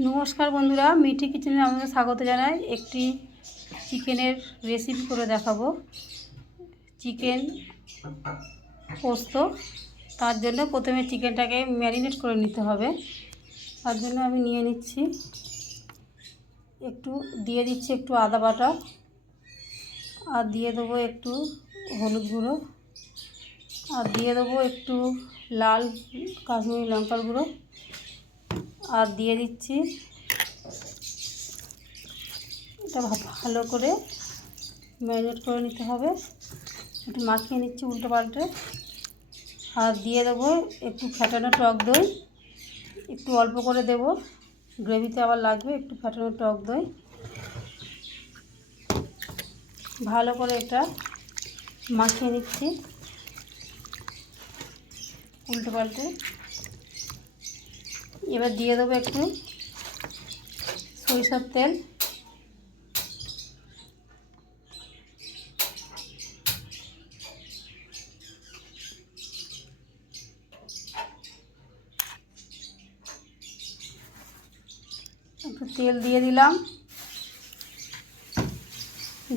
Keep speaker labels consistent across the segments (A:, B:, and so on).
A: নমস্কার বন্ধুরা, মিঠি কিচেনে আপনাদের স্বাগত জানাই। একটি চিকেনের রেসিপি করে দেখাবো। চিকেন পোস্ত, তার জন্য প্রথমে চিকেনটাকে ম্যারিনেট করে নিতে হবে। তার জন্য আমি নিয়ে নিচ্ছি একটু, দিয়ে দিচ্ছি একটু আদা বাটা, আর দিয়ে দেবো একটু হলুদ গুঁড়ো, আর দিয়ে দেবো একটু লাল কাশ্মীরি লঙ্কার গুঁড়ো। আর দিয়ে দিচ্ছি এটা ভালো করে ম্যারিনেট করে নিতে হবে। একটু মাখিয়ে নিচ্ছি উল্টো পাল্টে। আর দিয়ে দেবো একটু ফ্যাটানো টক দই। একটু অল্প করে দেবো। গ্রেভিতে আবার লাগবে একটু ফ্যাটানো টক দই। ভালো করে এটা মাখিয়ে নিচ্ছি। উল্টো পাল্টে। এবার দিয়ে দেবো একটু সরিষার তেল। একটু তেল দিয়ে দিলাম।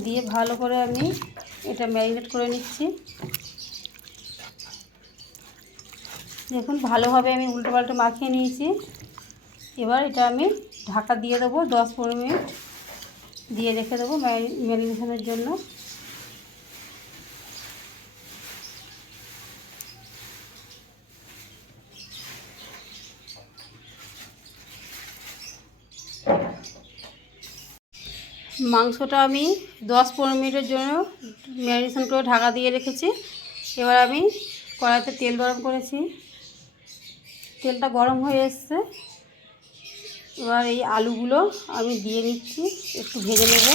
A: দিয়ে ভালো করে আমি এটা ম্যারিনেট করে নিচ্ছি। দেখুন, ভালোভাবে আমি উল্টো পাল্টে মাখিয়ে নিয়েছি। এবার এটা আমি ঢাকা দিয়ে দেবো, দশ পনেরো মিনিট দিয়ে রেখে দেবো ম্যারিনেশনের জন্য। মাংসটা আমি দশ পনেরো মিনিটের জন্য ম্যারিনেশন করে ঢাকা দিয়ে রেখেছি। এবার আমি কড়াইতে তেল গরম করেছি। তেলটা গরম হয়ে এসছে। এবার এই আলুগুলো আমি দিয়ে নিচ্ছি, একটু ভেজে নেব।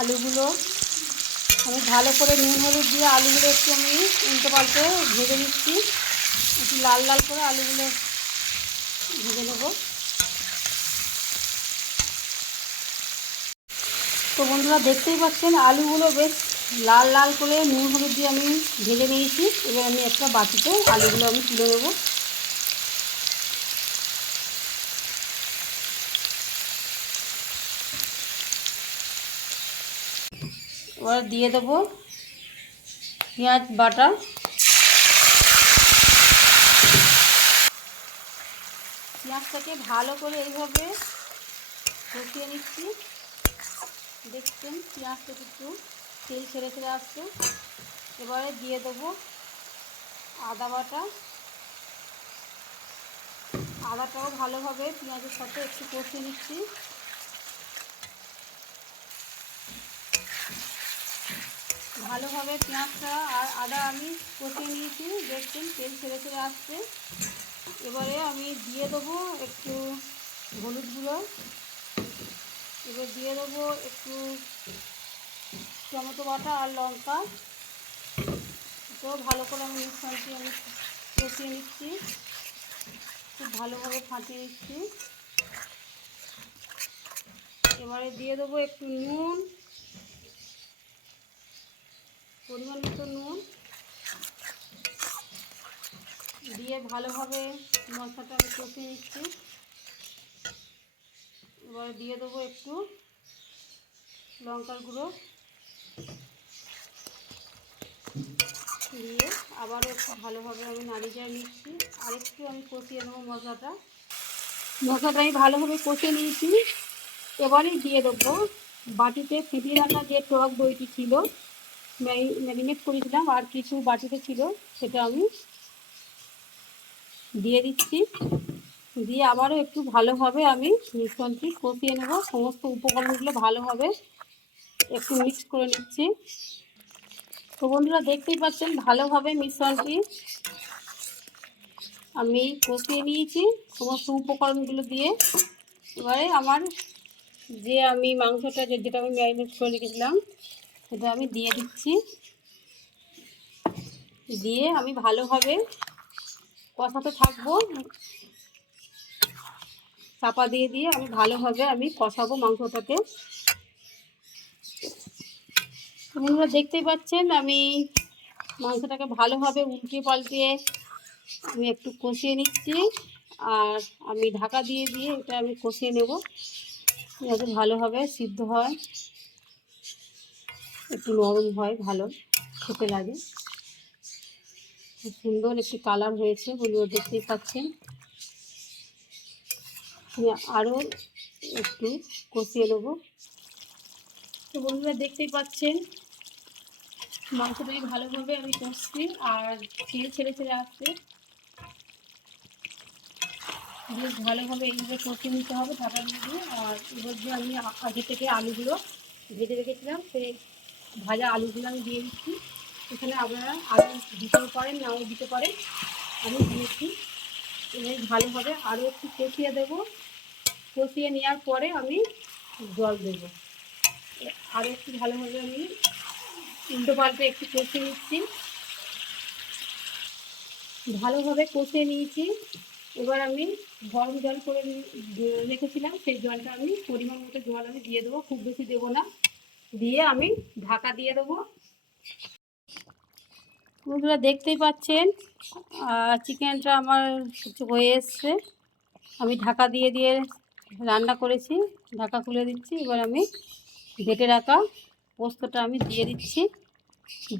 A: আলুগুলো আমি ভালো করে নুন হলুদ দিয়ে আলুগুলো একটু আমি উল্টো পাল্টে ভেজে নিচ্ছি। একটু লাল লাল করে আলুগুলো ভেজে নেব। তো বন্ধুরা, দেখতেই পাচ্ছেন, আলুগুলো বেশ লাল লাল করে নুন হলুদ দিয়ে আমি ভেজে নিয়েছি। এবার আমি একটা বাটিতে আলুগুলো আমি তুলে নেব। এবার দিয়ে দেবো পেঁয়াজ বাটা। পেঁয়াজটাকে ভালো করে এইভাবে কষিয়ে নিচ্ছি। দেখছেন পেঁয়াজটা একটু তেল ছেড়ে ছেড়ে আসছে। এবারে দিয়ে দেবো আদা বাটা। আদাটাও ভালোভাবে পেঁয়াজের সাথে একটু কষিয়ে নিচ্ছি। ভালোভাবে পেঁয়াজটা আর আদা আমি কষিয়ে নিয়েছি। দেখছেন, তেল ছেড়ে ছেড়ে আসছে। এবারে আমি দিয়ে দেবো একটু হলুদ গুঁড়ো। এবার দিয়ে দেবো একটু টমেটো বাটা আর লঙ্কা। তো ভালো করে আমি মিশ্রণটি আমি কষিয়ে নিচ্ছি। খুব ভালোভাবে ফাটিয়ে নিচ্ছি। এবারে দিয়ে দেবো একটু নুন। পরিমাণ মতো নুন। দিয়ে ভালোভাবে মশলাটা আমি কষিয়ে নিচ্ছি। এবারে দিয়ে দেবো একটু লঙ্কার গুঁড়ো। দিয়ে আবারও ভালোভাবে আমি নাড়িয়ে নিচ্ছি। আর একটু আমি কষিয়ে নেব মশলাটা। মশলাটা আমি ভালোভাবে কষিয়ে নিয়েছি। এবারেই দিয়ে দেবো বাটিতে ফিরিয়ে রান্না যে টক দইটি ছিল ম্যারিনেট করেছিলাম, আর কিছু বাটিতে ছিল, সেটা আমি দিয়ে দিচ্ছি। দিয়ে আবারও একটু ভালোভাবে আমি মিশ্রণটি কষিয়ে নেব। সমস্ত উপকরণগুলো ভালোভাবে একটু মিক্স করে নিচ্ছি। তো বন্ধুরা, দেখতেই পাচ্ছেন, ভালোভাবে মিশ্রণটি আমি কষিয়ে নিয়েছি সমস্ত উপকরণগুলো দিয়ে। এবারে আমার যে আমি মাংসটা যেটা আমি ম্যারিনেট করে রেখেছিলাম, সেটা আমি দিয়ে দিচ্ছি। দিয়ে আমি ভালোভাবে কষাতে থাকব। চাপা দিয়ে দিয়ে আমি ভালোভাবে আমি কষাবো মাংসটাকে। বন্ধুরা দেখতেই পাচ্ছেন, আমি মাংসটাকে ভালোভাবে উল্টে পাল্টিয়ে আমি একটু কষিয়ে নিচ্ছি। আর আমি ঢাকা দিয়ে দিয়ে এটা আমি কষিয়ে নেব, যাতে ভালোভাবে সিদ্ধ হয়, একটু নরম হয়, ভালো খেতে লাগে। সুন্দর একটি কালার হয়েছে বন্ধুরা দেখতেই পাচ্ছেন। আরও একটু কষিয়ে নেব। তো বন্ধুরা দেখতেই পাচ্ছেন মাংসটাকে ভালোভাবে আমি কষছি আর তেল ছেড়ে ছেড়ে আসছে। বেশ ভালোভাবে এইভাবে কষিয়ে নিতে হবে ঢাকা দিয়ে আর এবার যে আমি আগে থেকে আলুগুলো ভেজে রেখেছিলাম, সেই ভাজা আলুগুলো আমি দিয়ে দিচ্ছি। এখানে আপনারা আলু দিতেও পারেন, নাও দিতে পারেন। আমি দিয়েছি। এবার ভালোভাবে আরও একটু কষিয়ে দেবো। কষিয়ে নেওয়ার পরে আমি জল দেবো। আরও একটু ভালোভাবে আমি উল্টো একটু কষিয়ে নিচ্ছি। ভালোভাবে কষিয়ে নিয়েছি। এবার আমি গরম জল করে রেখেছিলাম, সেই জলটা আমি পরিমাণ মতো জল আমি দিয়ে দেবো, খুব বেশি দেবো না। দিয়ে আমি ঢাকা দিয়ে দেবো। বন্ধুরা দেখতেই পাচ্ছেন চিকেনটা আমার কিছু হয়ে এসছে। আমি ঢাকা দিয়ে দিয়ে রান্না করেছি, ঢাকা খুলে দিচ্ছি। এবার আমি বেটে রাখা পোস্তটা আমি দিয়ে দিচ্ছি।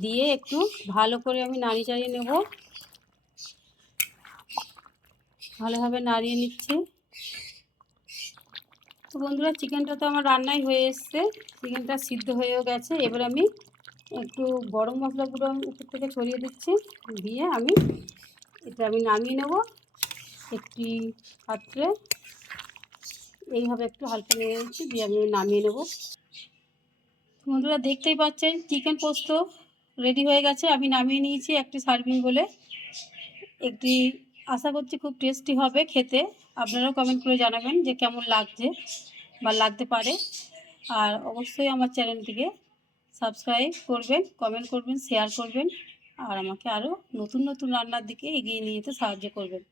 A: দিয়ে একটু ভালো করে আমি নাড়িয়ে চাড়িয়ে নেব। ভালোভাবে নাড়িয়ে নিচ্ছি। তো বন্ধুরা, চিকেনটা তো আমার রান্নাই হয়ে এসছে। চিকেনটা সিদ্ধ হয়েও গেছে। এবার আমি একটু গরম মশলা গুঁড়ো উপর থেকে ছড়িয়ে দিচ্ছি। দিয়ে আমি এটা আমি নামিয়ে নেব একটি পাত্রে। এইভাবে একটু হালকা নেড়ে দিচ্ছি, দিয়ে আমি নামিয়ে নেব। বন্ধুরা দেখতেই পাচ্ছেন চিকেন পোস্ত রেডি হয়ে গেছে। আমি নামিয়ে নিয়েছি একটি সার্ভিং বলে একটি, আশা করছি খুব টেস্টি হবে খেতে। আপনারাও কমেন্ট করে জানাবেন যে কেমন লাগছে বা লাগতে পারে। আর অবশ্যই আমার চ্যানেলটিকে সাবস্ক্রাইব করবেন কমেন্ট করবেন শেয়ার করবেন। আর আমাকে আরও নতুন নতুন রান্নার দিকে এগিয়ে নিয়ে যেতে সাহায্য করবেন।